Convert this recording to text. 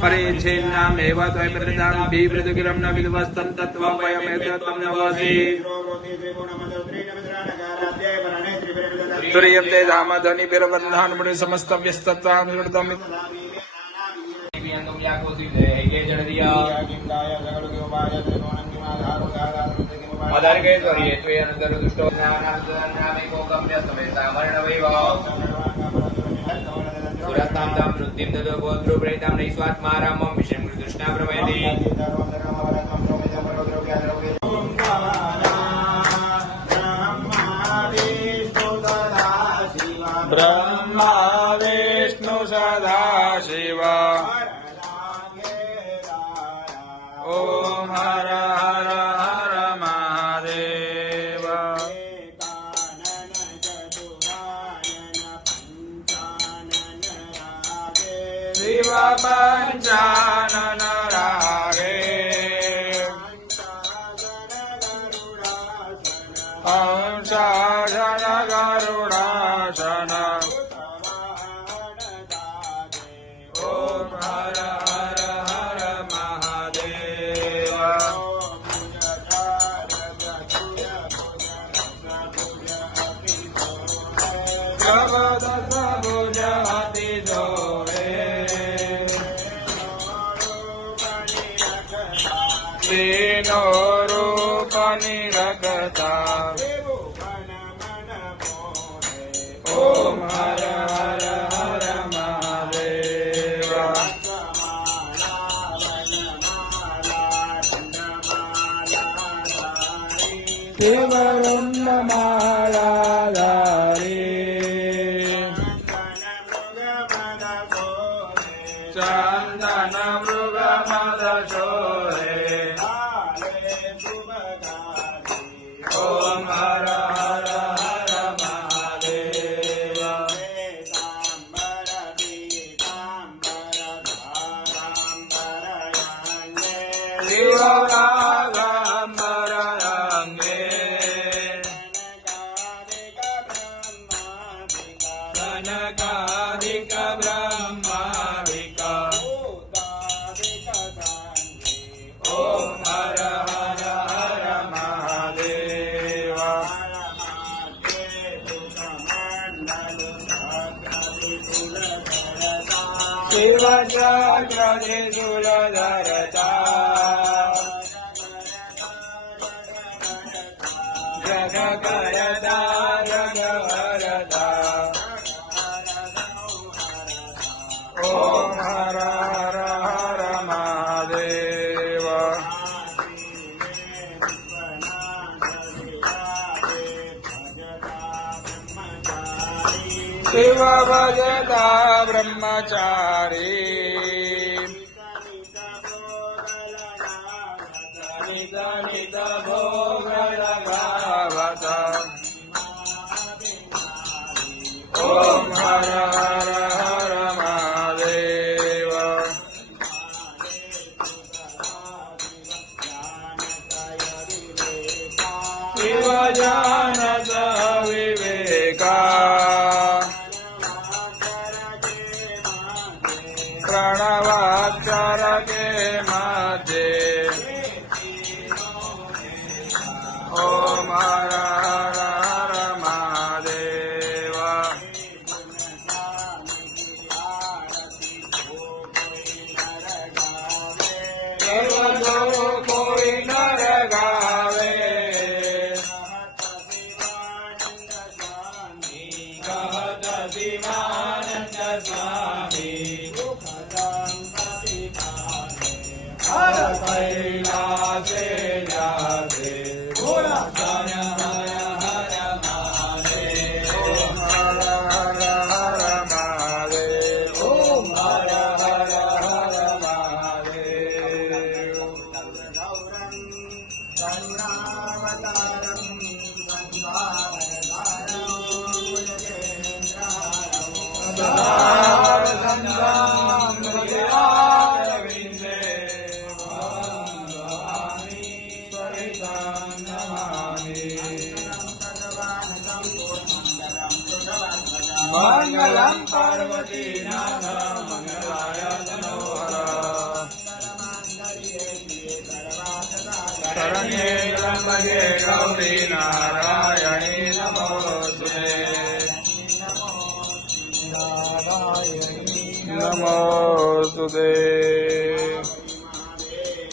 परिच्छिन्नामेव त्वयप्रतिदां बिभृतगिरं न विद्वस्तं तत्त्वं वयमेतत्त्वं नवसि तुर्यन्ते धाम ध्वनिभिर्बन्धान्मुनि समस्तं व्यस्तत्वां निवृत्तं आधार के त्वरिये त्वयनुदर दुष्टो ज्ञानानन्दनामेको गम्यस्तमेतामरणवैव सुरतां तां वृद्धिं ददो गोत्रो प्रेतां नैस्वात्मारामं विषयं कृष्णा प्रवयति ब्रह्मा विष्णु सदा शिव ओम हर हर हर महादेव शिव पंचानन रागे हंसासन गरुडासन ओम हर हर हर महादेव भुजहति जोरे तीनो रूप निरगता ओम हर हर हर महादेव शिवरुन्नमालाधारी चन्दन मृगमदशोरे ओम हर हर हर महादेव शिवरागम्बररङ्गे कनकादिक ब्रह्मादिका ओम हर हर हर महादेव शिव चक्रधि शूलधरता जगकरता जगहरता ओम हर हर हर महादेव शिव भजता ब्रह्मचारी नित नित भोग लगावता ओम हर हर हर महादेव शिव जानत विवेका प्रणवाक्षर के मध्य ओम हर हर हर महादेव जो कोई नर गावे कहत शिवानंद स्वामी हर कैलासे जाते बोला हर हर हर महादेव ओम हर हर हर महादेव ओम हर हर हर महादेव મંગલમ પાર્વતી નાથ મંગલાય તનોહર શરણ્યે ત્રંબકે ગૌરી નારાયણી નમોસ્તુતે નમોસ્તુતે